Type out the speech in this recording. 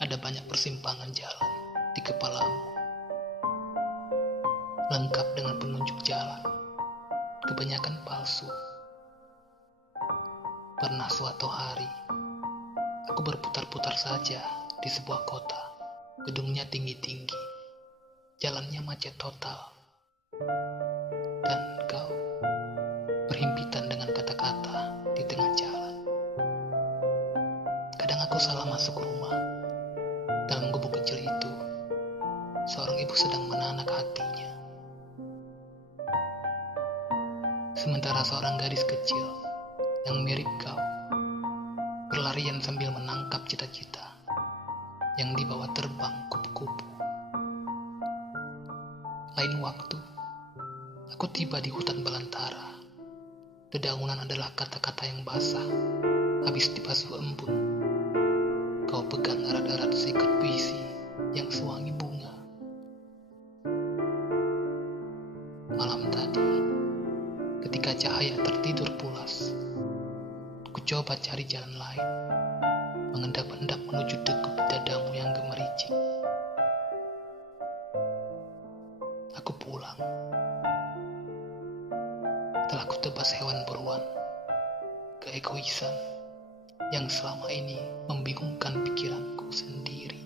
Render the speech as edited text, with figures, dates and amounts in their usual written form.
Ada banyak persimpangan jalan di kepalamu, lengkap dengan penunjuk jalan, kebanyakan palsu. Pernah suatu hari, aku berputar-putar saja di sebuah kota. Gedungnya tinggi-tinggi, jalannya macet total, dan kau berhimpitan dengan kata-kata di tengah jalan. Kadang aku salah masuk rumah. Dalam gubuk kecil itu, seorang ibu sedang menanak hatinya. Sementara seorang gadis kecil yang mirip kau berlarian sambil menangkap cita-cita yang dibawa terbang kupu-kupu. Lain waktu, aku tiba di hutan belantara. Dedaunan adalah kata-kata yang basah, habis dibasuh embun. Kau pegang erat-erat seikat puisi yang sewangi bunga. Malam tadi, ketika cahaya tertidur pulas, ku coba cari jalan lain, mengendap-endap menuju degup dadamu yang gemericik. Aku pulang. Telah ku tebas hewan buruan, keegoisan yang selama ini membingungkan pikiranku sendiri.